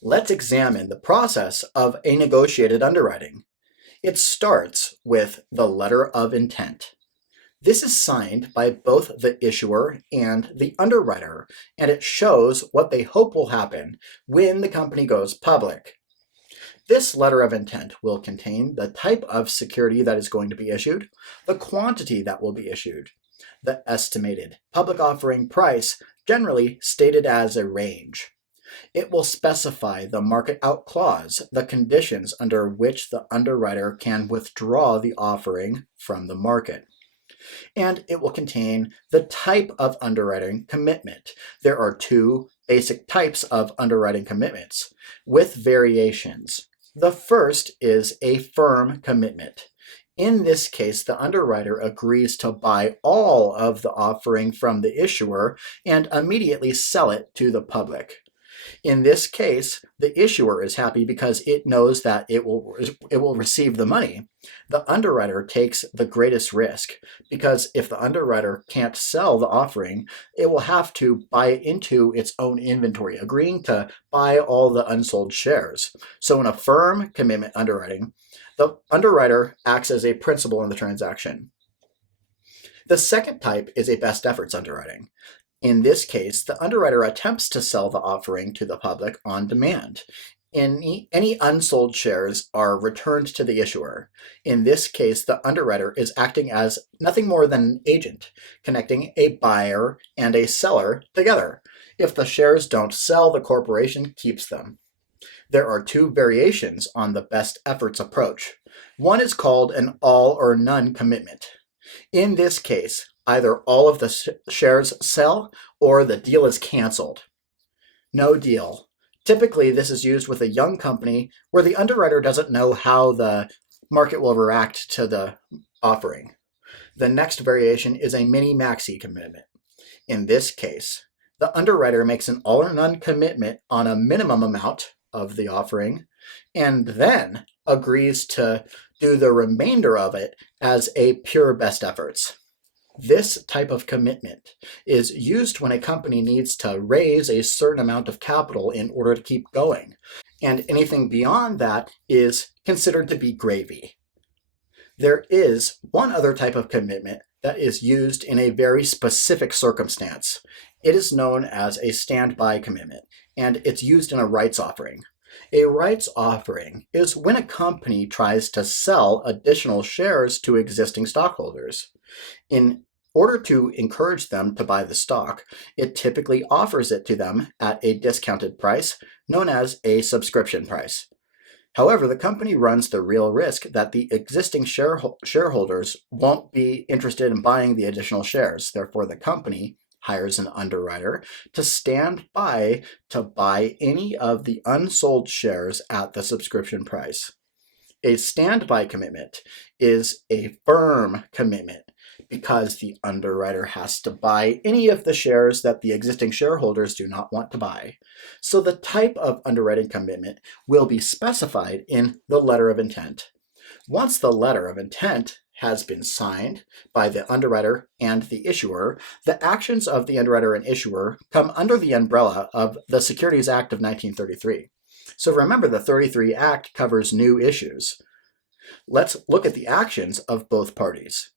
Let's examine the process of a negotiated underwriting. It starts with the letter of intent. This is signed by both the issuer and the underwriter, and it shows what they hope will happen when the company goes public. This letter of intent will contain the type of security that is going to be issued, the quantity that will be issued, the estimated public offering price, generally stated as a range. It will specify the market out clause, the conditions under which the underwriter can withdraw the offering from the market. And it will contain the type of underwriting commitment. There are two basic types of underwriting commitments with variations. The first is a firm commitment. In this case, the underwriter agrees to buy all of the offering from the issuer and immediately sell it to the public. In this case, the issuer is happy because it knows that it will receive the money. The underwriter takes the greatest risk because if the underwriter can't sell the offering, it will have to buy it into its own inventory, agreeing to buy all the unsold shares. So in a firm commitment underwriting, the underwriter acts as a principal in the transaction. The second type is a best efforts underwriting. In this case, the underwriter attempts to sell the offering to the public on demand. Any unsold shares are returned to the issuer. In this case, the underwriter is acting as nothing more than an agent, connecting a buyer and a seller together. If the shares don't sell, the corporation keeps them. There are two variations on the best efforts approach. One is called an all or none commitment. In this case, either all of the shares sell or the deal is canceled. No deal. Typically, this is used with a young company where the underwriter doesn't know how the market will react to the offering. The next variation is a mini-maxi commitment. In this case, the underwriter makes an all or none commitment on a minimum amount of the offering and then agrees to do the remainder of it as a pure best efforts. This type of commitment is used when a company needs to raise a certain amount of capital in order to keep going, and anything beyond that is considered to be gravy. There is one other type of commitment that is used in a very specific circumstance. It is known as a standby commitment, and it's used in a rights offering. A rights offering is when a company tries to sell additional shares to existing stockholders. In order to encourage them to buy the stock, it typically offers it to them at a discounted price, known as a subscription price. However, the company runs the real risk that the existing shareholders won't be interested in buying the additional shares. Therefore, the company hires an underwriter to stand by to buy any of the unsold shares at the subscription price. A standby commitment is a firm commitment because the underwriter has to buy any of the shares that the existing shareholders do not want to buy. So the type of underwriting commitment will be specified in the letter of intent. Once the letter of intent has been signed by the underwriter and the issuer, the actions of the underwriter and issuer come under the umbrella of the Securities Act of 1933. So remember, the 33 Act covers new issues. Let's look at the actions of both parties.